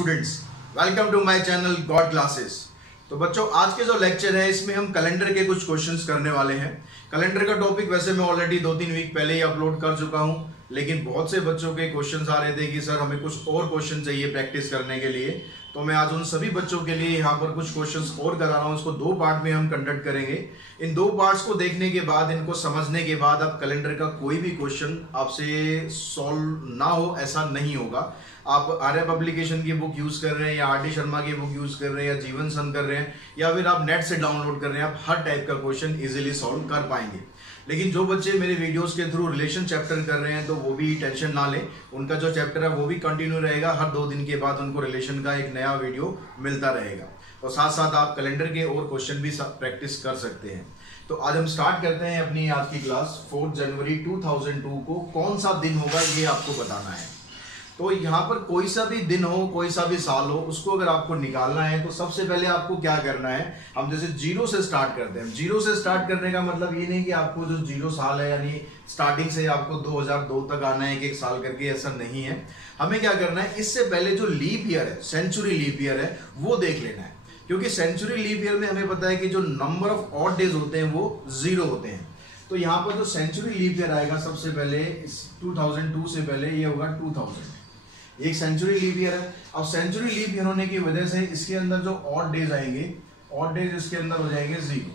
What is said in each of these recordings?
Students, welcome to my channel god classes. तो बच्चों, आज के जो लेक्चर है इसमें हम कैलेंडर के कुछ क्वेश्चंस करने वाले हैं। कैलेंडर का टॉपिक वैसे मैं ऑलरेडी 2-3 वीक पहले ही अपलोड कर चुका हूं, लेकिन बहुत से बच्चों के क्वेश्चंस आ रहे थे कि सर हमें कुछ और क्वेश्चन चाहिए प्रैक्टिस करने के लिए। तो मैं आज उन सभी बच्चों के लिए यहाँ पर कुछ क्वेश्चंस और करा रहा हूँ। इसको 2 पार्ट में हम कंडक्ट करेंगे। इन 2 पार्ट्स को देखने के बाद, इनको समझने के बाद आप कैलेंडर का कोई भी क्वेश्चन आपसे सॉल्व ना हो ऐसा नहीं होगा। आप आर्य पब्लिकेशन की बुक यूज कर रहे हैं या आर.डी. शर्मा की बुक यूज कर रहे हैं या जीवन सन कर रहे हैं या फिर आप नेट से डाउनलोड कर रहे हैं, आप हर टाइप का क्वेश्चन इजीली सॉल्व कर पाएंगे। लेकिन जो बच्चे मेरे वीडियोस के थ्रू रिलेशन चैप्टर कर रहे हैं तो वो भी टेंशन ना लें, उनका जो चैप्टर है वो भी कंटिन्यू रहेगा। हर 2 दिन के बाद उनको रिलेशन का एक नया वीडियो मिलता रहेगा और साथ साथ आप कैलेंडर के और क्वेश्चन भी प्रैक्टिस कर सकते हैं। तो आज हम स्टार्ट करते हैं अपनी आज की क्लास। 4 जनवरी 2002 को कौन सा दिन होगा ये आपको बताना है। तो यहाँ पर कोई सा भी दिन हो, कोई सा भी साल हो, उसको अगर आपको निकालना है तो सबसे पहले आपको क्या करना है, हम जैसे 0 से स्टार्ट करते हैं। 0 से स्टार्ट करने का मतलब ये नहीं कि आपको जो 0 साल है यानी स्टार्टिंग से आपको 2002 तक आना है एक साल करके, ऐसा नहीं है। हमें क्या करना है, इससे पहले जो लीप ईयर है, सेंचुरी लीप ईयर है, वो देख लेना है। क्योंकि सेंचुरी लीप ईयर में हमें पता है कि जो नंबर ऑफ ऑड डेज होते हैं वो 0 होते हैं। तो यहाँ पर जो सेंचुरी लीप ईयर आएगा सबसे पहले, 2002 से पहले ये होगा 2000। एक सेंचुरी लीप ईयर है। अब सेंचुरी लीप ईयर होने की वजह से इसके अंदर जो ऑड डेज आएंगे, ऑड डेज इसके अंदर हो जाएंगे 0।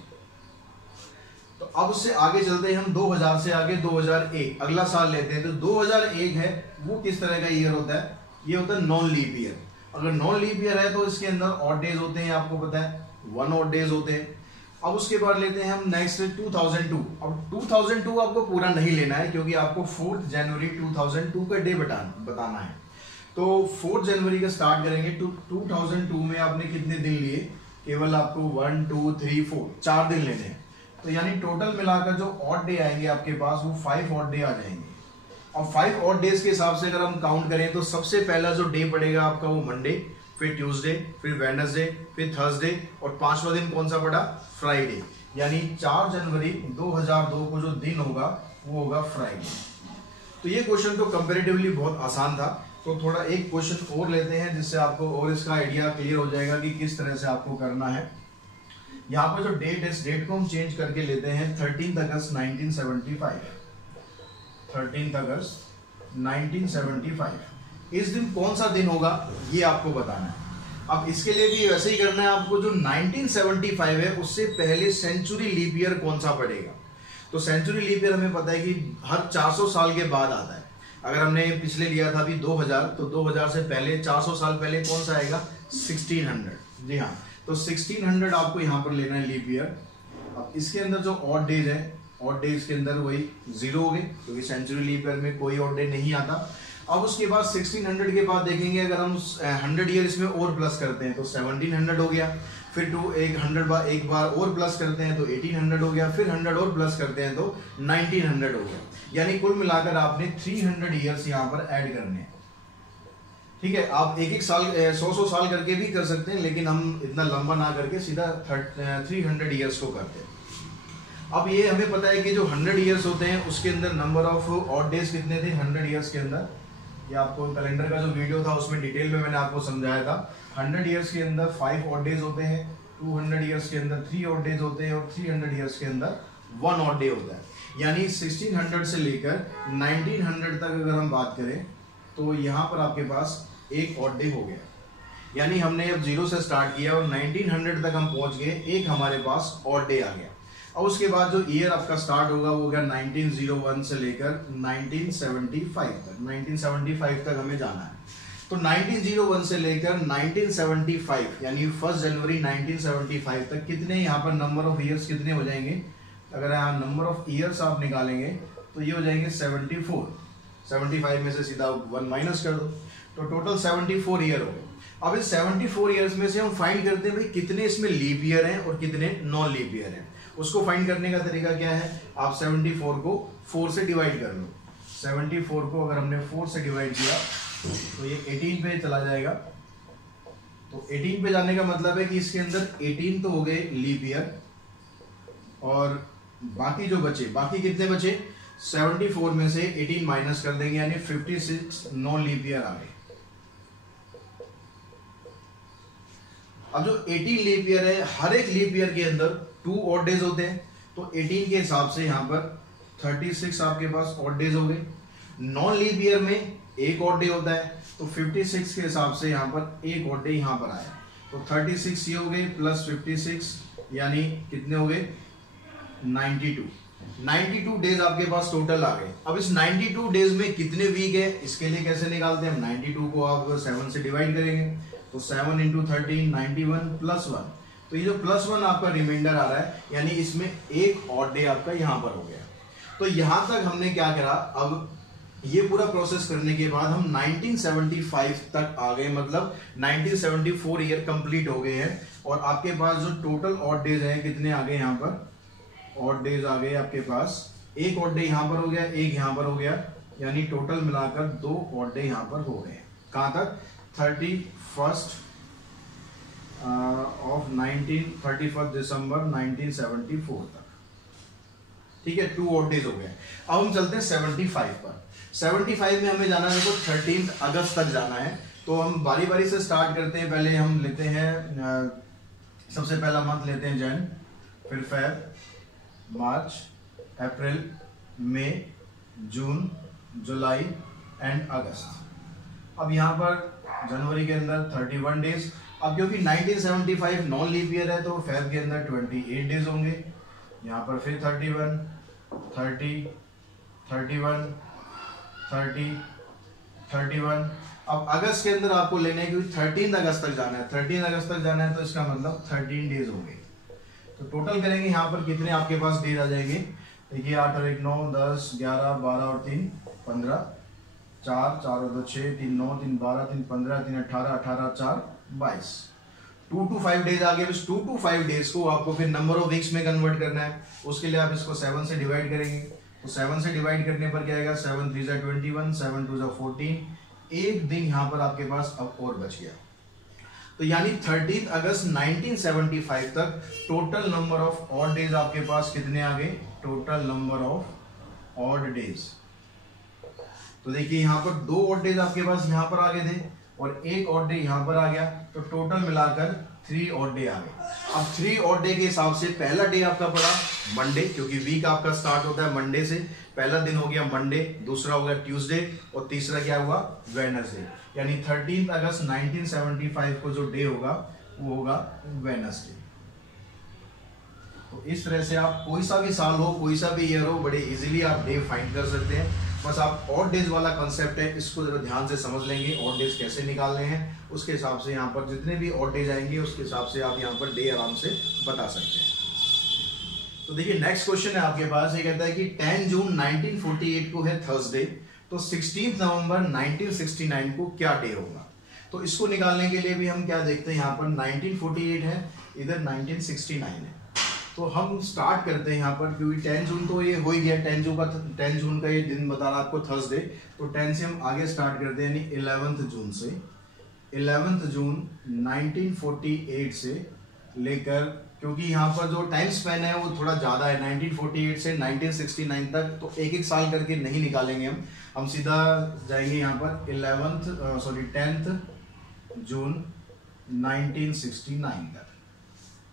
तो अब उससे आगे चलते हैं हम 2000 से आगे 2001 अगला साल लेते हैं। तो 2001 है वो किस तरह का ईयर होता है, ये होता है नॉन लीप ईयर। अगर नॉन लीप ईयर है तो इसके अंदर ऑड डेज होते हैं, आपको पता है 1 ऑड डेज होते हैं। अब उसके बाद लेते हैं हम नेक्स्ट 2002। अब 2002 आपको पूरा नहीं लेना है क्योंकि आपको 4 जनवरी 2002 का डे बताना है। तो 4 जनवरी का स्टार्ट करेंगे। 2002 में आपने कितने दिन लिए, केवल आपको 1 2 3 4 दिन लेने हैं। तो यानी टोटल मिलाकर जो ऑड डे आएंगे आपके पास वो 5 ऑड डे आ जाएंगे। और 5 ऑड डेज के हिसाब से अगर हम काउंट करें तो सबसे पहला जो डे पड़ेगा आपका वो मंडे, फिर ट्यूसडे, फिर वेडनेसडे, फिर थर्सडे और 5वां दिन कौन सा पड़ा, फ्राइडे। यानी 4 जनवरी 2002 को जो दिन होगा वो होगा फ्राइडे। तो ये क्वेश्चन तो कंपेरेटिवली बहुत आसान था। तो थोड़ा एक क्वेश्चन और लेते हैं जिससे आपको और इसका आइडिया क्लियर हो जाएगा कि किस तरह से आपको करना है। यहाँ पर जो डेट है, इस डेट को हम चेंज करके लेते हैं 13 अगस्त 1975। 13 अगस्त 1975 इस दिन कौन सा दिन होगा ये आपको बताना है। अब इसके लिए भी वैसे ही करना है आपको। जो 1975 है उससे पहले सेंचुरी लीप ईयर कौन सा पड़ेगा। तो सेंचुरी लीप ईयर हमें पता है कि हर 400 साल के बाद आता है। अगर हमने पिछले लिया था अभी 2000, तो 2000 से पहले 400 साल पहले कौन सा आएगा, 1600। जी हाँ, तो 1600 आपको यहाँ पर लेना है लीप ईयर। अब इसके अंदर जो ऑड डेज है, ऑड डेज के अंदर वही 0 हो गए क्योंकि सेंचुरी लीप ईयर में कोई ऑड डे नहीं आता। अब उसके बाद 1600 के बाद देखेंगे अगर हम 100 ईयर इसमें और प्लस करते हैं तो 1700 हो गया। फिर 100 एक बार और प्लस करते हैं तो 1800 हो गया। फिर 100 और प्लस करते हैं तो 1900 हो गया। यानी कुल मिलाकर आपने 300 ईयर्स यहाँ पर ऐड करने हैं। ठीक है, आप एक साल 100 साल करके भी कर सकते हैं, लेकिन हम इतना लंबा ना करके सीधा 300 ईयर्स को करते हैं। अब ये हमें पता है कि जो 100 ईयर्स होते हैं उसके अंदर नंबर ऑफ ऑड डेज कितने थे 100 ईयर्स के अंदर। ये आपको कैलेंडर का जो वीडियो था उसमें डिटेल में मैंने आपको समझाया था। 100 ईयर्स के अंदर 5 ऑड डेज होते हैं, 200 ईयर्स के अंदर 3 ऑड डेज होते हैं और 300 ईयर्स के अंदर 1 ऑड डे होता है। यानी 1600 से लेकर 1900 तक अगर हम बात करें तो यहाँ पर आपके पास एक ऑड डे हो गया। यानी हमने अब 0 से स्टार्ट किया और 1900 तक हम पहुंच गए, एक हमारे पास ऑड डे आ गया। और उसके बाद जो ईयर आपका स्टार्ट होगा वो होगा 1901 से लेकर 1975 तक। 1975 तक हमें जाना है। तो 1901 से लेकर 1975 यानी 1 जनवरी 1975 तक कितने यहाँ पर नंबर ऑफ ईयर्स कितने हो जाएंगे। अगर यहाँ नंबर ऑफ ईयर्स आप निकालेंगे तो ये हो जाएंगे 74। 75 में से सीधा 1 माइनस कर दो तो टोटल 74 ईयर हो गए। अब इस 74 ईयर्स में से हम फाइंड करते हैं भाई कितने इसमें लीप ईयर हैं और कितने नॉन लीप ईयर हैं। उसको फाइंड करने का तरीका क्या है, आप 74 को 4 से डिवाइड कर लो। 74 को अगर हमने 4 से डिवाइड किया तो ये 18 पे चला जाएगा। तो 18 पे जाने का मतलब है कि इसके अंदर 18 तो हो गए लीप ईयर और बाकी जो बचे, बाकी कितने बचे, 74 में से 18 माइनस कर देंगे यानी 56 नॉन लीप ईयर आ गए। अब जो 18 लीप ईयर है, हर एक लीप ईयर के अंदर 2 ऑड डेज होते हैं, तो 18 के हिसाब से यहाँ पर 36 आपके पास ऑड डेज हो गए। नॉन लीप ईयर में एक ऑड डे होता है, तो 56 के हिसाब से यहाँ पर एक ऑड डे यहाँ पर आया, तो 36 ये हो गए प्लस 56 यानी कितने हो गए 92 डेज आपके पास टोटल आ गए। अब इस 92 डेज में कितने वीक है इसके लिए कैसे निकालते हैं हम, 92 को आप 7 से डिवाइड करेंगे, तो 7 इंटू 13 91 प्लस 1, तो ये जो प्लस 1 आपका रिमाइंडर आ रहा है, यानी इसमें एक ऑड डे आपका यहां पर हो गया। तो यहां तक हमने क्या करा, अब ये पूरा प्रोसेस करने के बाद हम 1975 तक आ गए, मतलब 1974 ईयर कंप्लीट हो गए हैं, और आपके पास जो टोटल ऑड डेज है कितने आ गए, यहाँ पर ऑड डेज आ गए आपके पास, एक ऑड डे यहां पर हो गया, एक यहां पर हो गया, यानी टोटल मिलाकर 2 ऑड डे यहां पर हो गए। कहां तक, 31 दिसंबर 1974 तक, ठीक है, 2 ऑड डेज हो गए। अब हम चलते हैं 75 पर। 75 में हमें जाना है तो 13 अगस्त तक जाना है, तो हम बारी बारी से स्टार्ट करते हैं। पहले हम लेते हैं सबसे पहला मंथ लेते हैं जन, फिर Feb, March, April, May, June, July and August. अब यहाँ पर जनवरी के अंदर 31 डेज। अब क्योंकि 1975 नॉन लीप ईयर है, तो फेब के अंदर 28 डेज होंगे, यहाँ पर फिर 31, 30, 31, 30, 31। अब अगस्त के अंदर आपको लेने हैं क्योंकि 13 अगस्त तक जाना है, 13 अगस्त तक जाना है, तो इसका मतलब 13 डेज होंगे। तो टोटल करेंगे यहाँ पर कितने आपके पास डेज आ जाएंगे, देखिए 8 और 1 9, 10, 11, 12 और 3 15, 4, 4 और 2 6, 3 9, 3 12, 3 15, 3 18, 18 4 22, 2 to 5 डेज आ गए। 2 to 5 डेज को आपको फिर नंबर ऑफ वीक्स में कन्वर्ट करना है, उसके लिए आप इसको 7 से डिवाइड करेंगे, तो 7 से डिवाइड करने पर क्या आएगा, 7 3 जा 21, 7 2 जा 14, एक दिन यहाँ पर आपके पास अब और बच गया। तो यानी 13 अगस्त 1975 तक total number of odd days आपके पास कितने आ गए, total number of odd days. तो देखिए यहाँ पर 2 ऑड डेज आपके पास यहाँ पर आ गए थे और एक ऑड डे यहाँ पर आ गया, तो टोटल मिलाकर 3 ऑड डे आ गए। अब 3 ऑड डे के हिसाब से पहला डे आपका पड़ा मंडे, क्योंकि वीक आपका स्टार्ट होता है मंडे से, पहला दिन हो गया मंडे, दूसरा हो गया ट्यूसडे और तीसरा क्या हुआ, वेडनेसडे। यानी 13 अगस्त 1975 को जो डे होगा वो होगा वेडनेसडे। तो इस तरह से आप कोई सा भी साल हो, कोई सा भी ईयर हो, बड़े इजीली आप डे फाइंड कर सकते हैं। बस आप ऑड डेज वाला कंसेप्ट है, इसको जरा ध्यान से समझ लेंगे, ऑड डेज कैसे निकालने हैं, उसके हिसाब से यहाँ पर जितने भी ऑड डेज आएंगे उसके हिसाब से आप यहाँ पर डे आराम से बता सकते हैं। तो देखिए नेक्स्ट क्वेश्चन है आपके पास, ये कहता है कि 10 जून 1948 को है थर्सडे, तो 16 नवंबर 1969 को क्या डे होगा। तो इसको निकालने के लिए भी हम क्या देखते हैं, यहाँ पर 1948 है, इधर 1969 है, तो हम स्टार्ट करते हैं यहाँ पर, क्योंकि 10 जून तो ये हो ही गया, 10 जून का ये दिन बता रहा आपको थर्सडे, तो 10 से हम आगे स्टार्ट करते हैं, यानी 11 जून से, 11 जून 1948 से लेकर, क्योंकि यहाँ पर जो टाइम स्पैन है वो थोड़ा ज़्यादा है, 1948 से 1969 तक, तो एक एक साल करके नहीं निकालेंगे हम सीधा जाएंगे यहाँ पर 10 जून 1969 तक,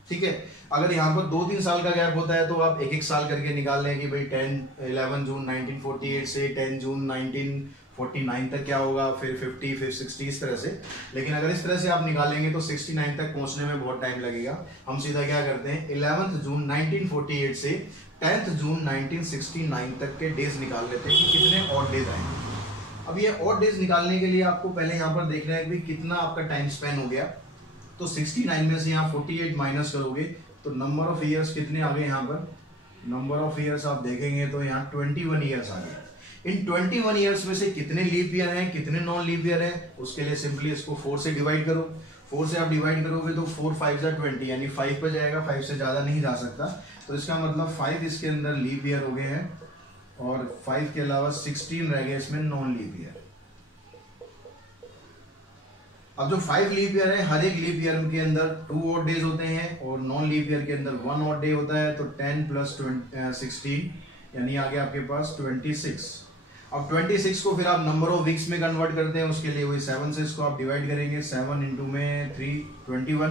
ठीक है। अगर यहाँ पर 2-3 साल का गैप होता है तो आप एक एक साल करके निकाल लें कि भाई 11 जून 1948 से 10 जून 1949 तक क्या होगा, फिर 50 फिर 60 इस तरह से। लेकिन अगर इस तरह से आप निकालेंगे तो 69 तक पहुंचने में बहुत टाइम लगेगा। हम सीधा क्या करते हैं, 11 जून 1948 से 10 जून 1969 तक के डेज निकाल लेते हैं कि कितने ऑड डेज आएंगे। अब ये ऑड डेज निकालने के लिए आपको पहले यहाँ पर देखना है कि कितना आपका टाइम स्पेन हो गया। तो 69 में से यहाँ 48 माइनस करोगे तो नंबर ऑफ ईयर्स कितने आ गए, यहाँ पर नंबर ऑफ ईयर्स आप देखेंगे तो यहाँ 21 ईयर्स आ गए। इन 21 ईयर्स में से कितने लीप ईयर हैं, कितने नॉन लीप ईयर हैं, उसके लिए सिंपली इसको 4 से डिवाइड करो। 4 से आप डिवाइड करोगे तो 4 5 जा 20, यानी 5 पे जाएगा, 5 से ज्यादा नहीं जा सकता। तो इसका मतलब 5 इसके अंदर लीप ईयर हो गए हैं और 5 के अलावा 16 रह गए इसमें नॉन लीप ईयर। अब जो 5 लीप ईयर है, हर एक लीप ईयर के अंदर 2 ऑड डेज होते हैं और नॉन लीप ईयर के अंदर 1 ऑड डे होता है। तो 10 प्लस 16 यानी आ गया आपके पास 26। अब 26 को फिर आप नंबर ऑफ वीक्स में कन्वर्ट करते हैं, उसके लिए वही 7 से इसको आप डिवाइड करेंगे। 7 इंटू में 3 21,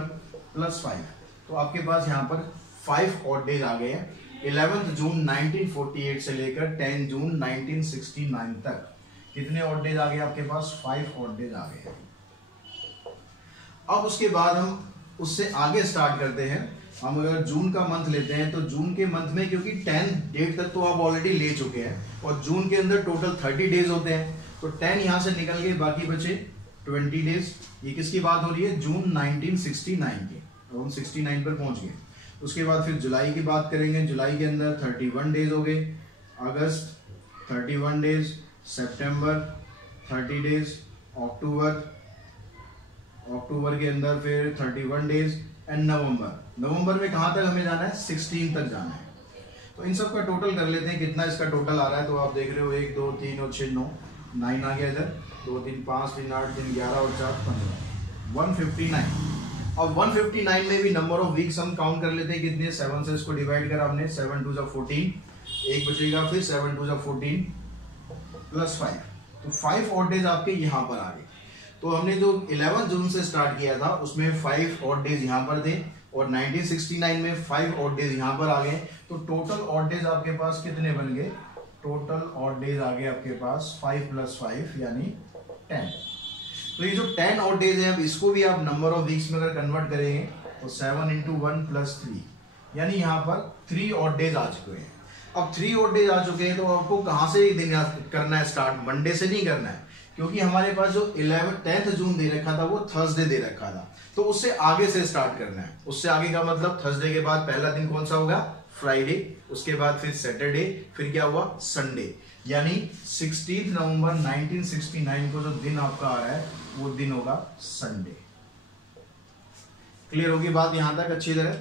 प्लस 5, तो आपके पास यहाँ पर 5 ऑड डेज आ गए हैं। 11 जून 1948 से लेकर 10 जून 1969 तक कितने ऑड डेज आ गए आपके पास? 5 ऑड डेज आ गए हैं। अब उसके बाद हम उससे आगे स्टार्ट करते हैं। हम अगर जून का मंथ लेते हैं तो जून के मंथ में, क्योंकि 10 डेट तक तो आप ऑलरेडी ले चुके हैं और जून के अंदर टोटल 30 डेज होते हैं, तो 10 यहां से निकल गए, बाकी बचे 20 डेज। ये किसकी बात हो रही है? जून 1969 की। अब हम 69 पर पहुंच गए। उसके बाद फिर जुलाई की बात करेंगे। जुलाई के अंदर 31 डेज हो गए, अगस्त 31 डेज, सितंबर 30 डेज, अक्टूबर के अंदर फिर 31 डेज एंड नवंबर में कहां तक हमें जाना है? 16 तक जाना है। तो इन सब का टोटल कर लेते हैं, कितना इसका टोटल आ रहा है। तो आप देख रहे हो 1 2 3 और 6 9 आ गया इधर, 2 3 5 3 8 3 11 और 4 15, 159। अब 159 में भी नंबर ऑफ वीक्स हम काउंट कर लेते हैं, कितने? 7 से इसको डिवाइड करा हमने, 7 2 14, एक बचेगा, फिर 7 2 14 प्लस 5, तो 5 ऑड डेज आपके यहाँ पर आ गए। तो हमने जो 11 जून से स्टार्ट किया था उसमें 5 ऑड डेज यहाँ पर थे और 1969 में 5 ऑड डेज यहाँ पर आ गए। तो टोटल ऑड डेज आपके पास कितने बन गए? टोटल ऑड डेज आ गए आपके पास 5 + 5 यानी 10। तो ये जो 10 ऑड डेज है, अब इसको भी आप नंबर ऑफ वीक्स में अगर कन्वर्ट करेंगे तो 7 × 1 + 3 यानी यहाँ पर 3 ऑड डेज आ चुके हैं। अब 3 ऑड डेज आ चुके हैं तो आपको कहाँ से दिन करना है स्टार्ट? मंडे से नहीं करना है, क्योंकि हमारे पास जो 10 जून दे रखा था वो थर्सडे दे रखा था, तो उससे आगे से स्टार्ट करना है। उससे आगे का मतलब थर्सडे के बाद पहला दिन कौन सा होगा? फ्राइडे, उसके बाद फिर सैटरडे, फिर क्या हुआ? संडे, यानी 16 नवंबर 1969 को जो दिन आपका आ रहा है वो दिन होगा संडे। क्लियर होगी बात यहां तक अच्छी तरह?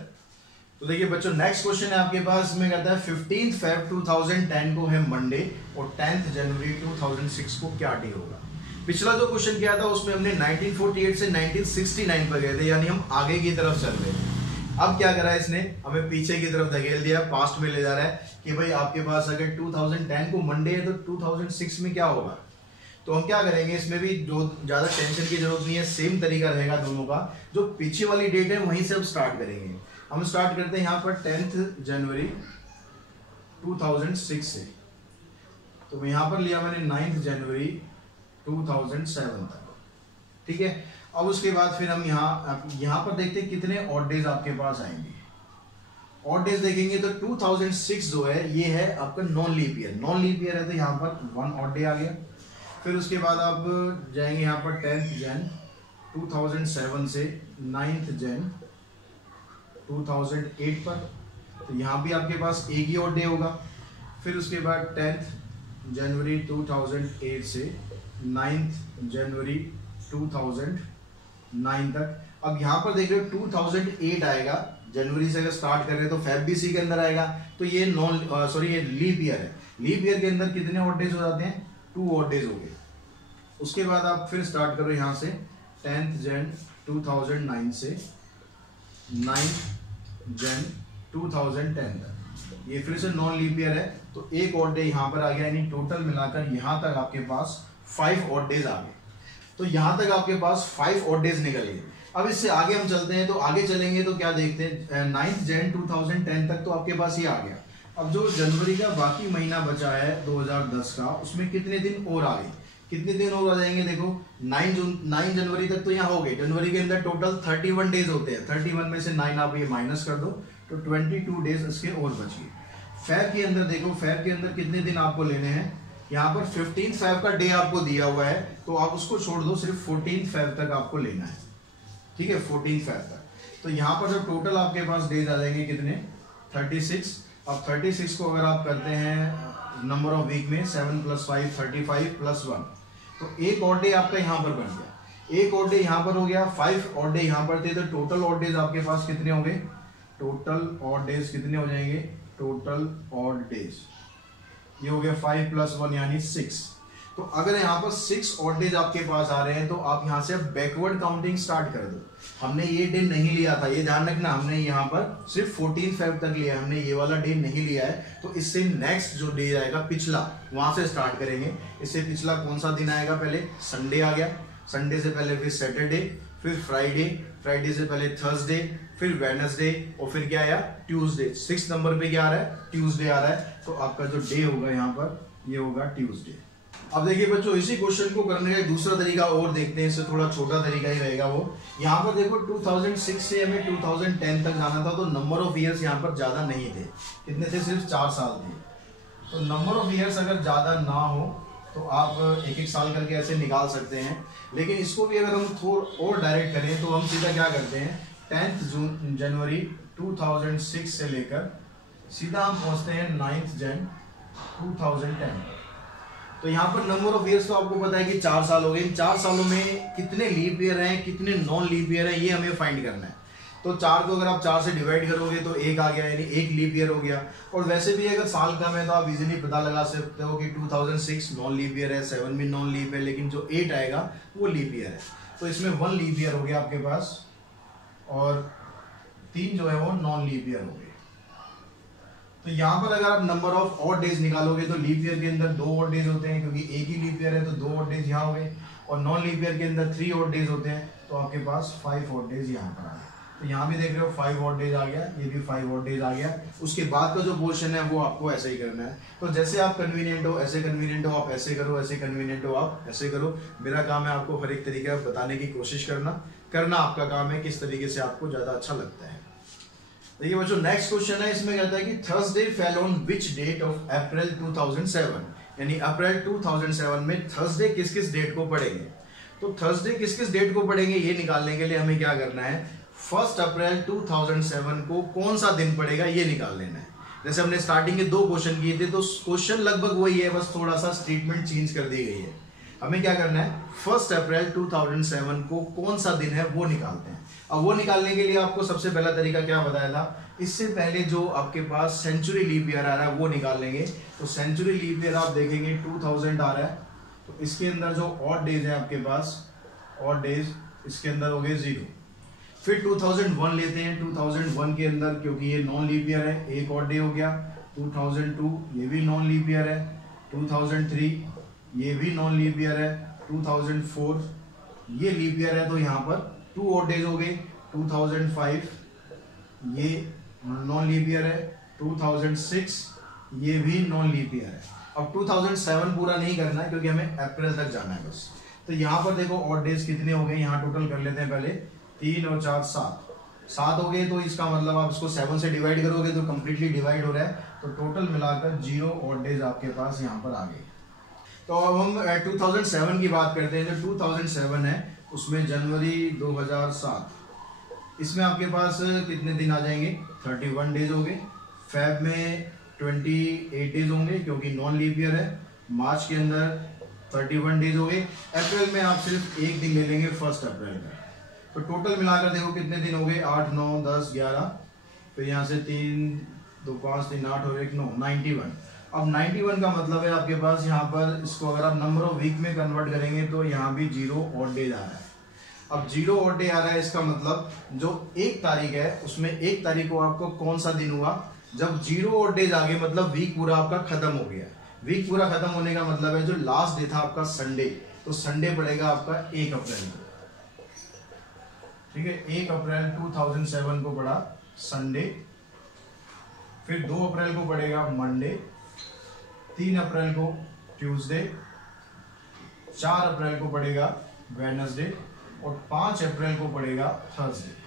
तो देखिए बच्चों, नेक्स्ट क्वेश्चन है आपके पास में, कहता है 15 Feb 2010 को है मंडे और 10 जनवरी 2006 को क्या डे होगा? पिछला जो क्वेश्चन किया था उसमें हमने 1948 से 1969 पर गए थे, यानी हम आगे की तरफ चल रहे हैं। अब क्या करा है इसने? हमें पीछे की तरफ धकेल दिया, पास्ट में ले जा रहा है कि भाई आपके पास अगर 2010 को मंडे है तो 2006 में क्या होगा। तो हम क्या करेंगे, इसमें भी जो ज्यादा टेंशन की जरूरत नहीं है, सेम तरीका रहेगा दोनों का। जो पीछे वाली डेट है वहीं से अब स्टार्ट करेंगे। हम स्टार्ट करते हैं यहाँ पर 10 जनवरी 2006 से, तो यहाँ पर लिया मैंने 9 जनवरी 2007 तक, ठीक है। अब उसके बाद फिर हम यहाँ पर देखते हैं कितने ऑड डेज आपके पास आएंगे। ऑड डेज देखेंगे तो 2006 जो है ये है आपका non leap year. Non leap year है तो यहाँ पर 1 ऑड डे आ गया। फिर उसके बाद आप जाएंगे यहाँ पर 10 जन 2007 से 9 जन 2008 पर, तो यहाँ भी आपके पास एक ही ऑड डे होगा। फिर उसके बाद 10 जनवरी 2008 से 9 जनवरी 2009 तक। अब यहाँ पर देख रहे हो 2008 आएगा, जनवरी से अगर स्टार्ट कर रहे हैं तो फेब भी सी के अंदर आएगा, तो ये ये लीप ईयर है। लीप ईयर के अंदर कितने ऑड डेज हो जाते हैं? 2 ऑड डेज हो गए। उसके बाद आप फिर स्टार्ट करो यहाँ से 10 जन 2009 से 9 जन 2010 तक, ये फिर से नॉन लीप ईयर है, तो एक ऑड डे यहाँ पर आ गया, यानी टोटल मिलाकर यहाँ तक आपके पास 5 ऑड डेज आ गए। तो यहाँ तक आपके पास 5 ऑड डेज निकल गए। अब इससे आगे हम चलते हैं, तो आगे चलेंगे तो क्या देखते हैं 9 जन 2010 तक तो आपके पास ये आ गया। अब जो जनवरी का बाकी महीना बचा है 2010 का, उसमें कितने दिन और आ गए? कितने दिन और आ जाएंगे? देखो 9 जनवरी तक तो यहाँ हो गए। जनवरी के अंदर टोटल 31 डेज होते हैं, 31 में से 9 आप ये माइनस कर दो तो 22 डेज इसके और बच गए। फेब के अंदर देखो, फेब के अंदर कितने दिन आपको लेने हैं? यहाँ पर 15 फेब का डे आपको दिया हुआ है, तो आप उसको छोड़ दो, सिर्फ 14 फेब तक आपको लेना है, ठीक है, 14 फेब तक। तो यहाँ पर जब टोटल आपके पास डेज आ जाएंगे कितने? 36। अब 36 को अगर आप करते हैं नंबर ऑफ वीक में 7 + 5 35 + 1, तो एक ऑड डे आपका यहाँ पर बन गया। एक ऑड डे यहाँ पर हो गया, 5 ऑड डे यहाँ पर थे, तो टोटल ऑड डेज आपके पास कितने होंगे? टोटल ऑड डेज कितने हो जाएंगे? टोटल ऑड डेज ये हो गया 5 + 1 यानी 6। तो अगर यहाँ पर 6 ऑड डेज आपके पास आ रहे हैं तो आप यहाँ से बैकवर्ड काउंटिंग स्टार्ट कर दो। हमने ये डे नहीं लिया था, ये ध्यान रखना, हमने यहाँ पर सिर्फ 14 फेब तक लिया है, हमने ये वाला डे नहीं लिया है। तो इससे नेक्स्ट जो डे आएगा पिछला, वहां से स्टार्ट करेंगे। इससे पिछला कौन सा दिन आएगा? पहले संडे आ गया, संडे से पहले फिर सैटरडे, फिर फ्राइडे, फ्राइडे से पहले थर्सडे, फिर वेडनेसडे और फिर क्या आया ट्यूसडे। 6 नंबर पे क्या आ रहा है, ट्यूसडे आ रहा है। तो आपका जो डे होगा यहाँ पर ये होगा ट्यूसडे। अब देखिए बच्चों, इसी क्वेश्चन को करने का एक दूसरा तरीका और देखते हैं, इससे थोड़ा छोटा तरीका ही रहेगा वो। यहाँ पर देखो 2006 से हमें 2010 तक जाना था, तो नंबर ऑफ ईयर्स यहाँ पर ज्यादा नहीं थे। कितने थे, सिर्फ 4 साल थे। तो नंबर ऑफ ईयर्स अगर ज्यादा ना हो तो आप एक एक साल करके ऐसे निकाल सकते हैं। लेकिन इसको भी अगर हम थोड़ा और डायरेक्ट करें तो हम सीधा क्या करते हैं, 10 जनवरी 2006 से लेकर सीधा हम पहुंचते हैं 9 जन 2010। तो यहाँ पर नंबर ऑफ ईयर्स तो आपको पता है कि 4 साल हो गए। इन 4 सालों में कितने लीप ईयर हैं, कितने नॉन लीप ईयर हैं, ये हमें फाइंड करना है। तो 4 को अगर आप 4 से डिवाइड करोगे तो 1 आ गया, यानी 1 लीप ईयर हो गया। और वैसे भी अगर साल कम है तो आप इजीली पता लगा सकते हो कि 2006 नॉन लीप ईयर है, 7 भी नॉन लीप है, लेकिन जो 8 आएगा वो लीप ईयर है। तो इसमें 1 लीप ईयर हो गया आपके पास और 3 जो है वो नॉन लीप ईयर हो गए। तो यहाँ पर अगर आप नंबर ऑफ ऑड डेज निकालोगे तो लीप ईयर के अंदर 2 ऑड डेज होते हैं, क्योंकि एक ही लीप ईयर है तो 2 ऑड डेज यहाँ हो गए। और नॉन लीप ईयर के अंदर 3 ऑड डेज होते हैं, तो आपके पास 5 ऑड डेज यहाँ पर आ गए। तो यहाँ भी देख रहे हो 5 ऑड डेज आ गया, ये भी 5 ऑड डेज आ गया। उसके बाद का जो पोर्शन है वो आपको ऐसे ही करना है। तो जैसे आप कन्वीनियंट हो ऐसे कन्वीनियंट हो आप ऐसे करो, ऐसे कन्वीनियंट हो आप ऐसे करो। मेरा काम है आपको हर एक तरीका बताने की कोशिश करना आपका काम है, किस तरीके से आपको ज्यादा अच्छा लगता है। देखिए बच्चों, नेक्स्ट क्वेश्चन है, इसमें कहता है कि Thursday fell on which date of April 2007, यानी अप्रैल 2007 में थर्सडे किस किस डेट को पढ़ेंगे। तो थर्सडे किस किस डेट को पढ़ेंगे ये निकालने के लिए हमें क्या करना है, 1 अप्रैल 2007 को कौन सा दिन पड़ेगा ये निकाल लेना है। जैसे हमने स्टार्टिंग के 2 क्वेश्चन किए थे, तो क्वेश्चन लगभग वही है, बस थोड़ा सा स्टेटमेंट चेंज कर दी गई है। हमें क्या करना है, 1 अप्रैल 2007 को कौन सा दिन है वो निकालते हैं। अब वो निकालने के लिए आपको सबसे पहला तरीका क्या बताया था, इससे पहले जो आपके पास सेंचुरी लीप ईयर आ रहा है वो निकाल लेंगे। तो सेंचुरी लीप ईयर आप देखेंगे 2000 आ रहा है, तो इसके अंदर जो ऑड डेज है आपके पास, ऑड डेज इसके अंदर हो गए 0। फिर 2001 लेते हैं, 2001 के अंदर क्योंकि ये नॉन लीप ईयर है, एक ऑड डे हो गया। 2002 ये भी नॉन लीप ईयर है। 2003 ये भी नॉन लीप ईयर है। 2004 ये लीप ईयर है, तो यहाँ पर 2 ऑड डेज हो गए। 2005 ये नॉन लीप ईयर है। 2006 ये भी नॉन लीप ईयर है। अब 2007 पूरा नहीं करना है क्योंकि हमें अप्रैल तक जाना है बस। तो यहाँ पर देखो ऑड डेज कितने हो गए, यहाँ टोटल कर लेते हैं पहले, 3 और 4 7 हो गए। तो इसका मतलब आप इसको 7 से डिवाइड करोगे तो कंप्लीटली डिवाइड हो रहा है, तो टोटल मिलाकर 0 ऑड डेज आपके पास यहाँ पर आ गए। तो अब हम 2007 की बात करते हैं। जो 2007 है उसमें जनवरी 2007, इसमें आपके पास कितने दिन आ जाएंगे, 31 डेज हो गए। फेब में 28 डेज होंगे क्योंकि नॉन लीप ईयर है। मार्च के अंदर 31 डेज हो गए। अप्रैल में आप सिर्फ एक दिन ले लेंगे 1 अप्रैल का। तो टोटल मिलाकर देखो कितने दिन हो गए, 8 9 10 11, फिर यहाँ से 3 2 5 3 8 और 1 9, 91। अब 91 का मतलब है आपके पास यहाँ पर, इसको अगर आप नंबर ऑफ वीक में कन्वर्ट करेंगे तो यहाँ भी 0 ऑड डेज आ रहा है। अब 0 ऑड डे आ रहा है, इसका मतलब जो 1 तारीख है उसमें 1 तारीख को आपको कौन सा दिन हुआ, जब 0 ऑड डेज आ गए, मतलब वीक पूरा आपका खत्म हो गया। वीक पूरा खत्म होने का मतलब है जो लास्ट डे था आपका संडे, तो संडे पड़ेगा आपका 1 अप्रैल को। ठीक है, 1 अप्रैल 2007 को पड़ा संडे। फिर 2 अप्रैल को पड़ेगा मंडे, 3 अप्रैल को ट्यूसडे, 4 अप्रैल को पड़ेगा वेडनेसडे और 5 अप्रैल को पड़ेगा थर्सडे।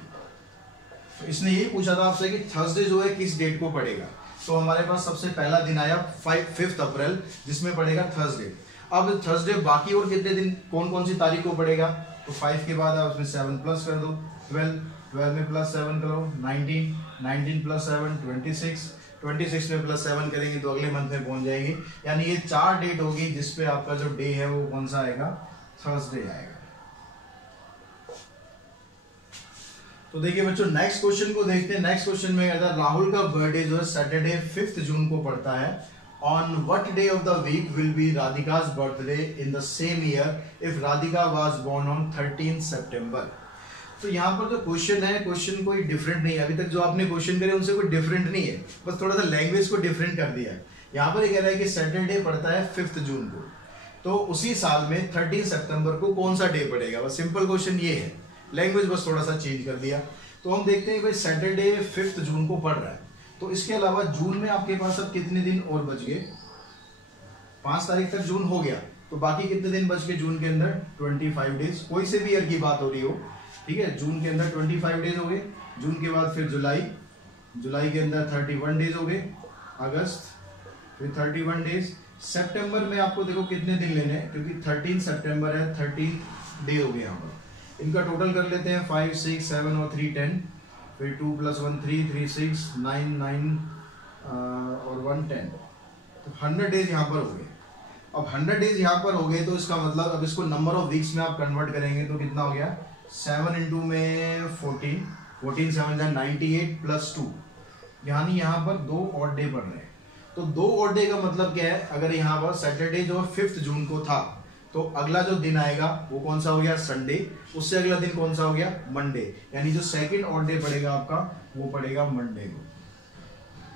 तो इसने ये पूछा था आपसे कि थर्सडे जो है किस डेट को पड़ेगा। तो हमारे पास सबसे पहला दिन आया 5 अप्रैल, जिसमें पड़ेगा थर्सडे। अब थर्सडे बाकी और कितने दिन, कौन कौन सी तारीख को पड़ेगा, तो 5 के बाद आप उसमें 7 प्लस कर दो, 12 में प्लस 7 करो, 19 प्लस 7 26 में प्लस 7 करेंगे तो अगले मंथ में पहुंच जाएंगे। यानी ये 4 डेट होगी जिसपे आपका जो डे है वो कौन सा आएगा, थर्सडे आएगा। तो देखिए बच्चों, नेक्स्ट क्वेश्चन को देखते हैं। नेक्स्ट क्वेश्चन में कहता है राहुल का बर्थडे जो है सैटरडे 5 जून को पड़ता है। On what day of the week will be Radhika's birthday in the same year if Radhika was born on 13 सितंबर। तो यहाँ पर जो क्वेश्चन है, क्वेश्चन कोई डिफरेंट नहीं है। अभी तक जो आपने क्वेश्चन करे उनसे कोई डिफरेंट नहीं है, बस थोड़ा सा लैंग्वेज को डिफरेंट कर दिया है। यहाँ पर ये कह रहा है कि सैटरडे पड़ता है 5 जून को, तो उसी साल में 13 सितंबर को कौन सा डे पड़ेगा। बस सिंपल क्वेश्चन ये है। लैंग्वेज बस थोड़ा सा चेंज कर दिया। तो हम देखते हैं भाई सैटरडे 5 जून को पड़ रहा है, तो इसके अलावा जून में आपके पास अब कितने दिन और बच गए, 5 तारीख तक जून हो गया, तो बाकी कितने दिन बच गए जून के अंदर, 25 डेज। कोई से भी ईयर की बात हो रही हो, ठीक है, जून के अंदर 25 डेज हो गए। जून के बाद फिर जुलाई, जुलाई के अंदर 31 डेज हो गए, अगस्त फिर 31 डेज। सितंबर में आपको देखो कितने दिन लेने हैं, क्योंकि 13 सितंबर है, 13 डे हो गए यहाँ पर। इनका टोटल कर लेते हैं, 5 6 7 और 3 10, फिर 2 + 1 3 3 6 9 9 और 1 10, तो 100 डेज यहाँ पर हो गए। अब 100 डेज यहाँ पर हो गए, तो इसका मतलब अब इसको नंबर ऑफ वीक्स में आप कन्वर्ट करेंगे तो कितना हो गया, 7 × में 14, 14 7 98 + 2, यानी यहाँ पर 2 ऑड डे पड़ रहे हैं। तो 2 ऑड डे का मतलब क्या है, अगर यहाँ पर सैटरडे जो 5 जून को था, तो अगला जो दिन आएगा वो कौन सा हो गया, संडे। उससे अगला दिन कौन सा हो गया, मंडे। यानी जो सेकंड ऑड डे पड़ेगा आपका वो पड़ेगा मंडे को।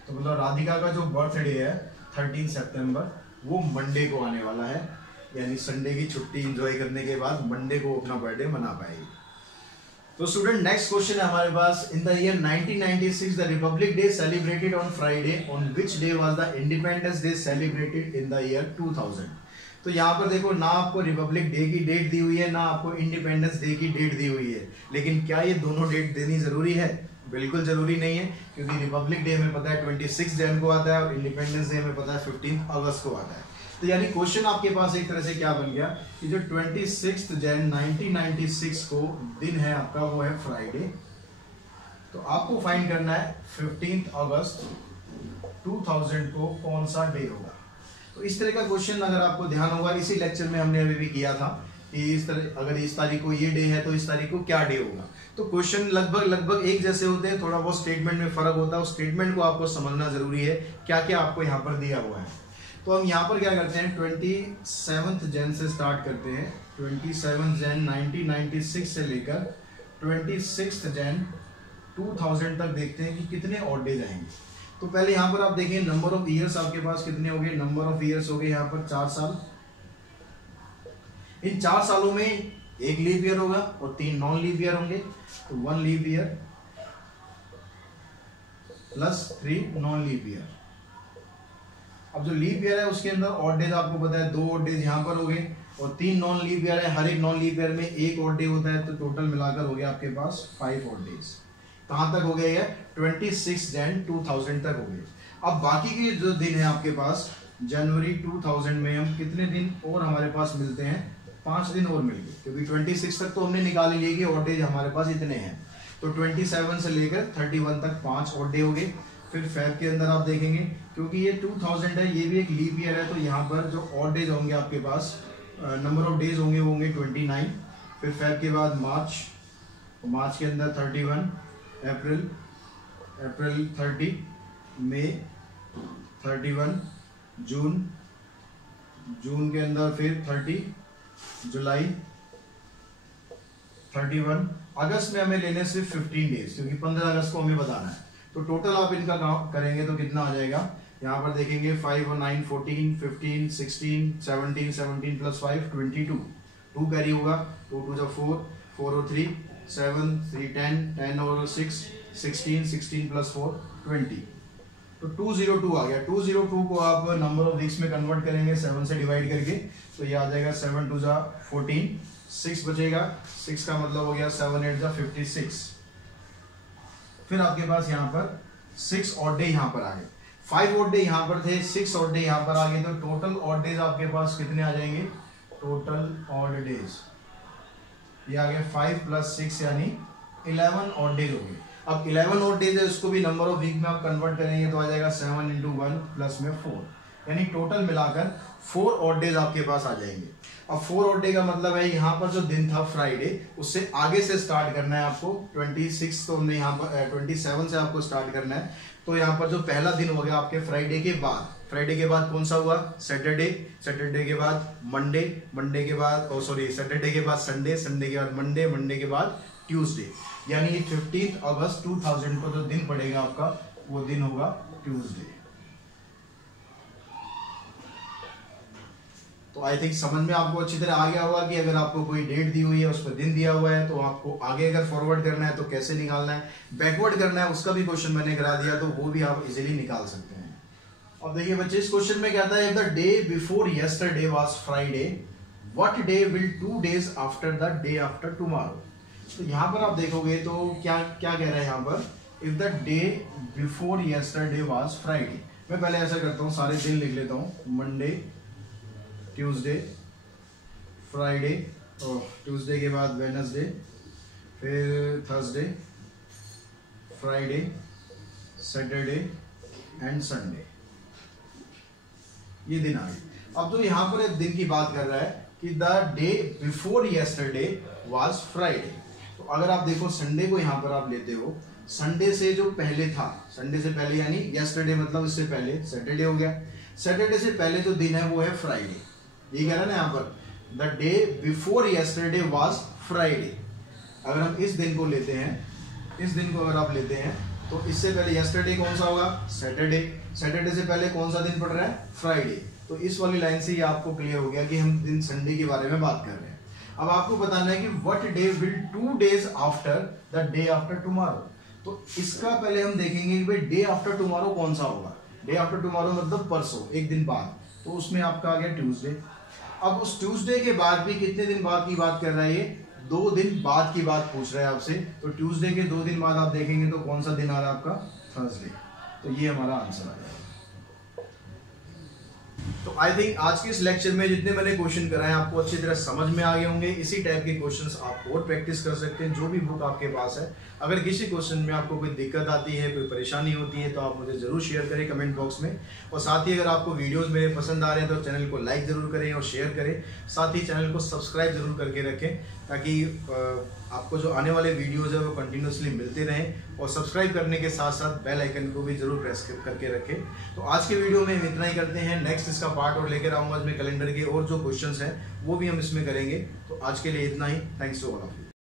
तो मतलब राधिका का जो बर्थडे है 13 सितंबर, वो मंडे को आने वाला है, यानी संडे की छुट्टी एंजॉय करने के बाद मंडे को अपना बर्थडे मना पाएगी। तो स्टूडेंट नेक्स्ट क्वेश्चन है हमारे पास, in the year 1996 the republic day celebrated on Friday, on which day was the independence day celebrated in the year 2000। तो यहाँ पर देखो ना आपको रिपब्लिक डे की डेट दी हुई है, ना आपको इंडिपेंडेंस डे की डेट दी हुई है, लेकिन क्या ये दोनों डेट देनी जरूरी है, बिल्कुल जरूरी नहीं है, क्योंकि रिपब्लिक डे हमें पता है 26 जन को आता है और इंडिपेंडेंस डे हमें पता है 15 अगस्त को आता है। तो यानी क्वेश्चन आपके पास एक तरह से क्या बन गया कि जो 26 जन 1996 को दिन है आपका वो है फ्राइडे, तो आपको फाइंड करना है 15 अगस्त 2000 को कौन सा डे होगा। तो इस तरह का क्वेश्चन अगर आपको ध्यान होगा, इसी लेक्चर में हमने अभी भी किया था कि इस तरह अगर इस तारीख को ये डे है तो इस तारीख को क्या डे होगा। तो क्वेश्चन लगभग एक जैसे होते हैं, थोड़ा बहुत स्टेटमेंट में फर्क होता है, उस स्टेटमेंट को आपको समझना जरूरी है, क्या क्या आपको यहाँ पर दिया हुआ है। तो हम यहाँ पर क्या करते हैं, 27 जन से स्टार्ट करते हैं, 27 जन 1996 से लेकर 26 जन 2000 तक देखते हैं कि कितने ऑड डेज आएंगे। तो पहले यहाँ पर आप देखें नंबर ऑफ ईयर्स आपके पास कितने हो गए, नंबर ऑफ ईयर्स हो गए यहाँ पर 4 साल। इन 4 सालों में एक लीप ईयर होगा और 3 नॉन लीप ईयर होंगे, तो 1 leap year plus 3 non leap year. अब जो लीप ईयर है उसके अंदर ऑड डेज आपको पता है 2 ऑड डेज यहाँ पर हो गए और 3 नॉन लीप ईयर है, हर एक नॉन लीप ईयर में एक ऑड डे होता है, तो टोटल मिलाकर हो गया आपके पास 5 ऑड डेज। कहां तक हो गए ये, 26 जन 2000 तक हो गए। अब बाकी के जो दिन है आपके पास जनवरी 2000 में हम कितने दिन और हमारे पास मिलते हैं, 5 दिन और मिल गए, क्योंकि 26 तक तो हमने निकाल लिए कि ऑड डेज हमारे पास इतने हैं। तो 27 से लेकर 31 तक 5 ऑड डे हो गए। फिर फेब के अंदर आप देखेंगे क्योंकि ये 2000 है, ये भी एक लीप ईयर है, तो यहाँ पर जो ऑड डेज होंगे आपके पास नंबर ऑफ डेज होंगे वो होंगे 29। फिर फेब के बाद मार्च, मार्च के अंदर 31, अप्रैल 30, मई 31, जून के अंदर फिर 30, जुलाई 31, अगस्त में हमें लेने सिर्फ 15 डेज, क्योंकि 15 अगस्त को हमें बताना है। तो टोटल आप इनका काउंट करेंगे तो कितना आ जाएगा, यहाँ पर देखेंगे 5 और 9 14, 15, 16, 17, 17 + 5 22, 2 कैरी होगा, 2 2 = 4, 4 और 3 7, 3 10, 10 और 6 16, 16 + 4 20, तो 202 आ गया। 202 को आप नंबर ऑफ वीक्स में कन्वर्ट करेंगे 7 से डिवाइड करके, तो ये आ जाएगा 7 2 = 14, 6 बचेगा, 6 का मतलब हो गया 7 8 = 56। फिर आपके पास यहाँ पर 6 ऑड डे यहाँ पर आ गए, 5 ऑड डे यहाँ पर थे, 6 ऑड डे यहाँ पर आ गए, तो टोटल ऑड डेज आपके पास कितने आ जाएंगे, टोटल ऑड डेज ये आ गए 5 + 6 यानी 11 ऑड डेज हो गए। अब 11 ऑड डेज है, उसको भी नंबर ऑफ वीक में आप कन्वर्ट करेंगे तो आ जाएगा 7 × 1 प्लस में 4, यानी टोटल मिलाकर 4 ऑड डेज आपके पास आ जाएंगे। अब 4 ऑड डे का मतलब है यहाँ पर जो दिन था फ्राइडे, उससे आगे से स्टार्ट करना है आपको। 26 तो हमने यहाँ पर 27 से आपको स्टार्ट करना है, तो यहाँ पर जो पहला दिन हो गया आपके फ्राइडे के बाद, फ्राइडे के बाद कौन सा हुआ, सैटरडे, सैटरडे के बाद मंडे, मंडे के बाद सैटरडे के बाद संडे, संडे के बाद मंडे, मंडे के बाद ट्यूसडे, यानी 15 अगस्त 2000 को जो दिन पड़ेगा आपका वो दिन होगा ट्यूसडे। तो आई थिंक समझ में आपको अच्छी तरह आ गया होगा कि अगर आपको कोई डेट दी हुई है, उस पर दिन दिया हुआ है, तो आपको आगे अगर फॉरवर्ड करना है तो कैसे निकालना है, बैकवर्ड करना है उसका भी क्वेश्चन मैंने करा दिया, तो वो भी आप इजीली निकाल सकते हैं। अब देखिए बच्चे, इस क्वेश्चन में कहता है, if the day before yesterday was Friday, what day will 2 days after the day after tomorrow. तो यहाँ पर आप देखोगे तो क्या क्या कह रहा है यहाँ पर, if the day before yesterday was Friday. मैं पहले ऐसा करता हूँ, सारे दिन लिख लेता हूँ, मंडे, ट्यूसडे, फ्राइडे, और ट्यूसडे के बाद वेडनेसडे, फिर Thursday, Friday, Saturday and Sunday, ये दिन आ गए। अब तो यहाँ पर एक दिन की बात कर रहा है कि the day before yesterday was Friday. तो अगर आप देखो संडे को यहाँ पर आप लेते हो, संडे से जो पहले था, संडे से पहले यानी यस्टरडे मतलब इससे पहले सैटरडे हो गया, सैटरडे से पहले जो दिन है वो है फ्राइडे। ये कह रहा है ना यहाँ पर, the day before yesterday was Friday. अगर हम इस दिन को लेते हैं, इस दिन को अगर आप लेते हैं तो इससे पहले यस्टरडे कौन सा होगा, सैटरडे, सैटरडे से पहले कौन सा दिन पड़ रहा है, फ्राइडे। तो इस वाली लाइन से ये आपको क्लियर हो गया कि हम दिन संडे के बारे में बात कर रहे हैं। अब आपको बताना है कि what day will 2 days after the day after tomorrow. तो इसका पहले हम देखेंगे कि भाई डे आफ्टर टुमारो कौन सा होगा। डे आफ्टर टुमारो मतलब परसों, एक दिन बाद, तो उसमें आपका आ गया ट्यूसडे। अब उस ट्यूसडे के बाद भी कितने दिन बाद की बात कर रहा है, ये 2 दिन बाद की बात पूछ रहा है आपसे। तो ट्यूसडे के 2 दिन बाद आप देखेंगे तो कौन सा दिन आ रहा है आपका, थर्सडे। तो ये हमारा आंसर आ जाएगा। तो आई थिंक आज के इस लेक्चर में जितने मैंने क्वेश्चन कराए आपको अच्छी तरह समझ में आ गए होंगे। इसी टाइप के क्वेश्चंस आप और प्रैक्टिस कर सकते हैं, जो भी बुक आपके पास है। अगर किसी क्वेश्चन में आपको कोई दिक्कत आती है, कोई परेशानी होती है, तो आप मुझे जरूर शेयर करें कमेंट बॉक्स में। और साथ ही अगर आपको वीडियोस मेरे पसंद आ रहे हैं तो चैनल को लाइक जरूर करें और शेयर करें। साथ ही चैनल को सब्सक्राइब जरूर करके रखें, ताकि आपको जो आने वाले वीडियोज है वो कंटिन्यूसली मिलते रहें। और सब्सक्राइब करने के साथ साथ बेल आइकन को भी जरूर प्रेस करके रखें। तो आज के वीडियो में हम इतना ही करते हैं। नेक्स्ट इसका पार्ट और लेकर आऊँगा इसमें कैलेंडर के और जो क्वेश्चंस हैं वो भी हम इसमें करेंगे। तो आज के लिए इतना ही। Thanks to all of you.